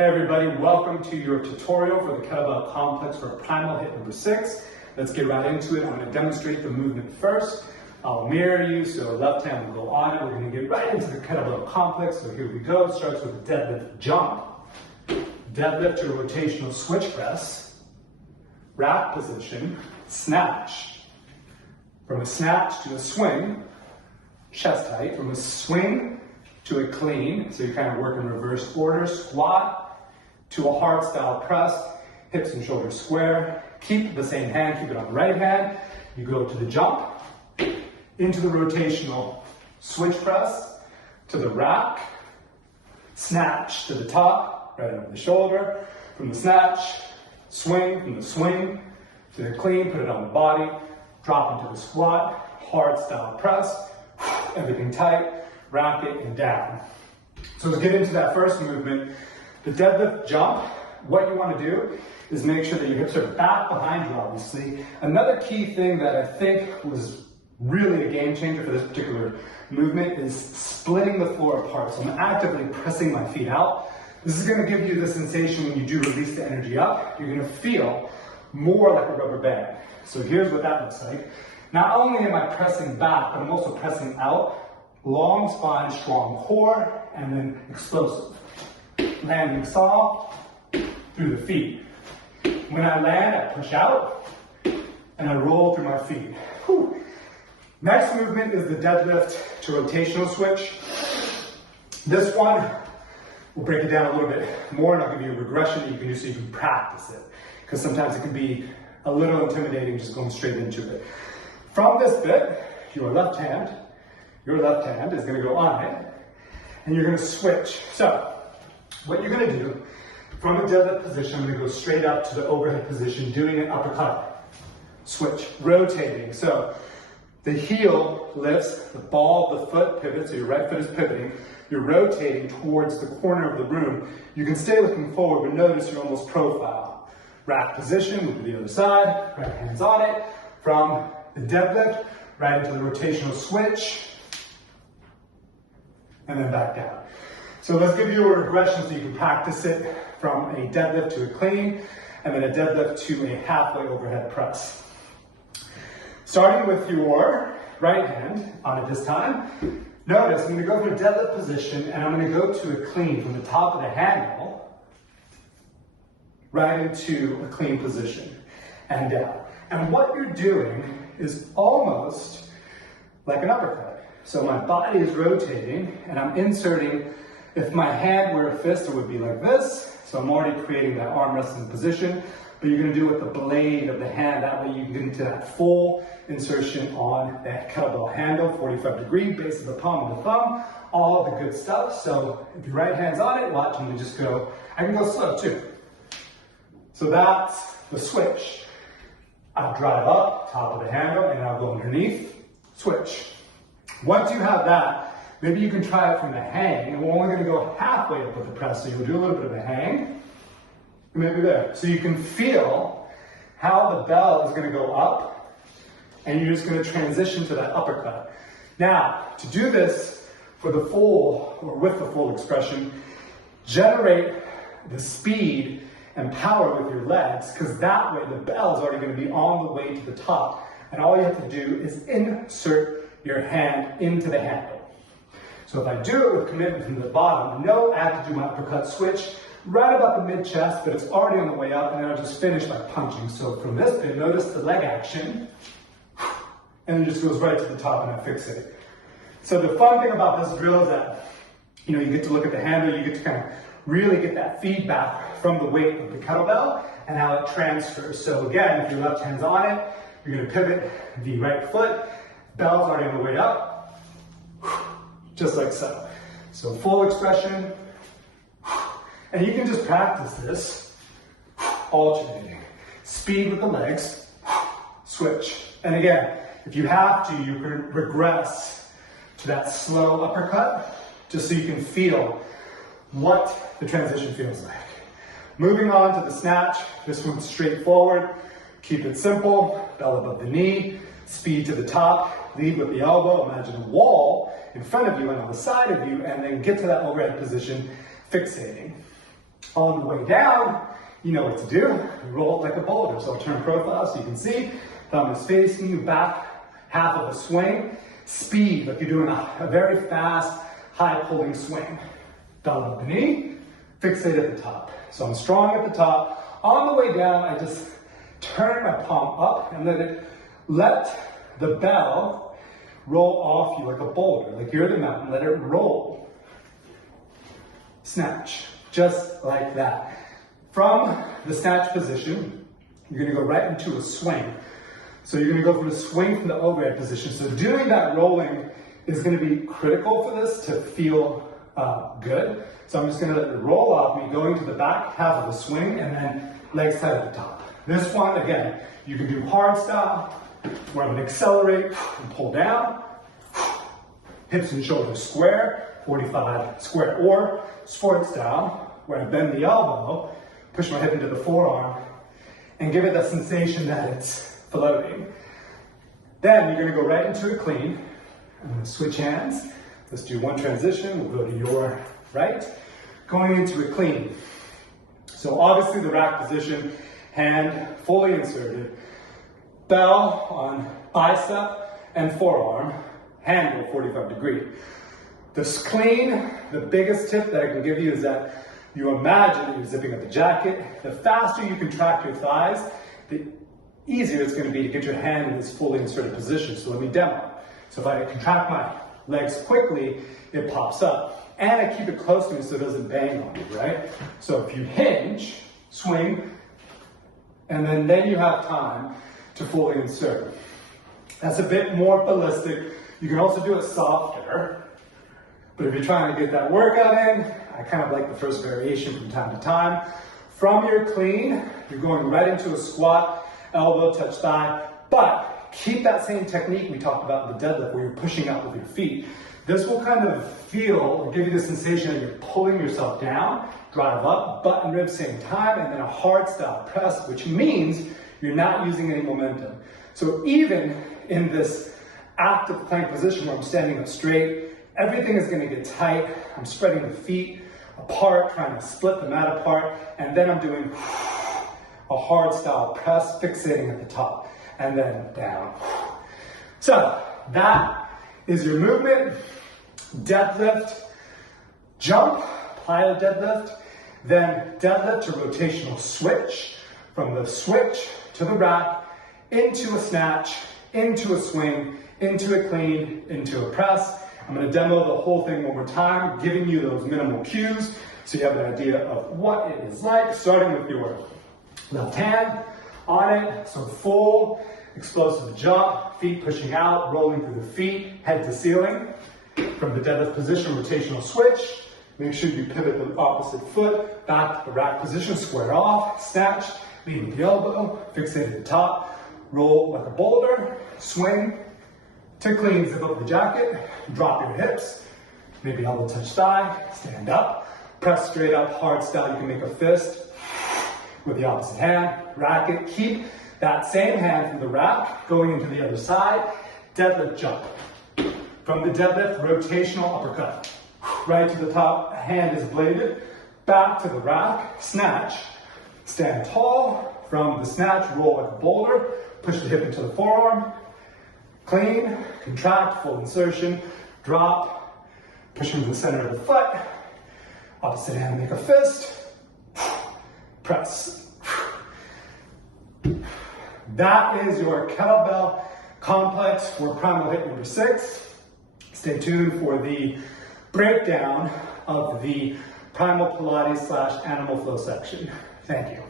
Hey everybody, welcome to your tutorial for the kettlebell complex for Primal HIIT number 6. Let's get right into it. I'm going to demonstrate the movement first. I'll mirror you, so left hand will go on it. We're going to get right into the kettlebell complex. So here we go. It starts with a deadlift jump. Deadlift to a rotational switch press. Rack position. Snatch. From a snatch to a swing. Chest height. From a swing to a clean. So you kind of work in reverse order. Squat to a hard style press, hips and shoulders square. Keep the same hand, keep it on the right hand. You go to the jump, into the rotational switch press, to the rack, snatch to the top, right over the shoulder. From the snatch, swing, from the swing to the clean, put it on the body, drop into the squat, hard style press, everything tight, rack it and down. So let's get into that first movement. The deadlift jump, what you want to do is make sure that your hips are back behind you, obviously. Another key thing that I think was really a game changer for this particular movement is splitting the floor apart. So I'm actively pressing my feet out. This is going to give you the sensation when you do release the energy up, you're going to feel more like a rubber band. So here's what that looks like. Not only am I pressing back, but I'm also pressing out. Long spine, strong core, and then explosive. Landing soft through the feet. When I land, I push out and I roll through my feet. Whew. Next movement is the deadlift to rotational switch. This one, we'll break it down a little bit more and I'll give you a regression that you can do so you can practice it. Because sometimes it can be a little intimidating just going straight into it. From this bit, your left hand is going to go on it and you're going to switch. So, what you're going to do, from a deadlift position, I'm going to go straight up to the overhead position, doing an uppercut. Switch, rotating. So the heel lifts, the ball of the foot pivots, so your right foot is pivoting. You're rotating towards the corner of the room. You can stay looking forward, but notice you're almost profile. Rack position, move to the other side, right hand's on it. From the deadlift, right into the rotational switch, and then back down. So let's give you a regression so you can practice it from a deadlift to a clean, and then a deadlift to a halfway overhead press. Starting with your right hand on it this time, notice I'm going to go from a deadlift position and I'm going to go to a clean from the top of the handle right into a clean position and down. And what you're doing is almost like an uppercut. So my body is rotating and I'm inserting. If my hand were a fist, it would be like this. So I'm already creating that arm wrestling position, but you're going to do it with the blade of the hand. That way you can get into that full insertion on that kettlebell handle, 45-degree, base of the palm of the thumb, all the good stuff. So if your right hand's on it, watch me just go. I can go slow too. So that's the switch. I'll drive up, top of the handle, and I'll go underneath, switch. Once you have that, maybe you can try it from the hang, and we're only going to go halfway up with the press, so you'll do a little bit of a hang, and maybe there. So you can feel how the bell is going to go up, and you're just going to transition to that uppercut. Now, to do this for the full, or with the full expression, generate the speed and power with your legs, because that way the bell is already going to be on the way to the top, and all you have to do is insert your hand into the handle. So if I do it with commitment from the bottom, I have to do my uppercut switch right about the mid-chest, but it's already on the way up, and then I'll just finish by punching. So from this bit, notice the leg action, and it just goes right to the top and I fix it. So the fun thing about this drill is that, you get to look at the handle, you get to kind of really get that feedback from the weight of the kettlebell and how it transfers. So again, if your left hand's on it, you're going to pivot the right foot, bell's already on the way up, just like so. So full expression, and you can just practice this, alternating. Speed with the legs, switch. And again, if you have to, you can regress to that slow uppercut, just so you can feel what the transition feels like. Moving on to the snatch, this one's straightforward. Keep it simple, bell above the knee, speed to the top, lead with the elbow, imagine a wall in front of you and on the side of you, and then get to that overhead position, fixating. On the way down, you know what to do. Roll it like a boulder. So I'll turn profile so you can see. Thumb is facing you, back half of a swing. Speed, like you're doing a very fast, high pulling swing. Thumb up the knee, fixate at the top. So I'm strong at the top. On the way down, I just turn my palm up and let the bell roll off you like a boulder, like you're the mountain. Let it roll. Snatch, just like that. From the snatch position, you're gonna go right into a swing. So you're gonna go from a swing from the overhead position. So doing that rolling is gonna be critical for this to feel good. So I'm just gonna let it roll off me, going to the back half of the swing, and then legs tight at the top. This one, again, you can do hard style, where I'm gonna accelerate and pull down, hips and shoulders square, 45 square, or sport style, where I bend the elbow, push my hip into the forearm, and give it that sensation that it's floating. Then you're gonna go right into a clean. I'm gonna switch hands. Let's do one transition. We'll go to your right. Going into a clean. So obviously the rack position, hand fully inserted. Bell on bicep and forearm, hand go 45 degree. This clean, the biggest tip that I can give you is that you imagine that you're zipping up the jacket. The faster you contract your thighs, the easier it's going to be to get your hand in this fully inserted position. So let me demo. So if I contract my legs quickly, it pops up. And I keep it close to me so it doesn't bang on you, right? So if you hinge, swing, and then you have time to fully insert. That's a bit more ballistic. You can also do it softer. But if you're trying to get that workout in, I kind of like the first variation from time to time. From your clean, you're going right into a squat, elbow touch thigh, but keep that same technique we talked about in the deadlift where you're pushing out with your feet. This will kind of feel, or give you the sensation that you're pulling yourself down, drive up, butt and ribs same time, and then a hard style press, which means you're not using any momentum. So even in this active plank position where I'm standing up straight, everything is going to get tight. I'm spreading the feet apart, trying to split the mat apart, and then I'm doing a hard style press, fixating at the top, and then down. So that is your movement. Deadlift, jump, plyo deadlift, then deadlift to rotational switch, from the switch to the rack, into a snatch, into a swing, into a clean, into a press. I'm going to demo the whole thing one more time, giving you those minimal cues so you have an idea of what it is like, starting with your left hand on it, so full explosive jump, feet pushing out, rolling through the feet, head to ceiling. From the deadlift position, rotational switch, make sure you pivot the opposite foot, back to the rack position, square off, snatch, lead with the elbow, fixate at the top, roll like a boulder, swing to clean, zip up the jacket, drop your hips, maybe elbow touch thigh, stand up, press straight up, hard style, you can make a fist with the opposite hand, rack it, keep that same hand from the rack going into the other side, deadlift jump. From the deadlift, rotational uppercut. Right to the top, hand is bladed, back to the rack, snatch, stand tall, from the snatch, roll like a boulder, push the hip into the forearm, clean, contract, full insertion, drop, push into the center of the foot, opposite hand, make a fist, press. That is your kettlebell complex for Primal HIIT number 6. Stay tuned for the breakdown of the Primal Pilates / Animal Flow section. Thank you.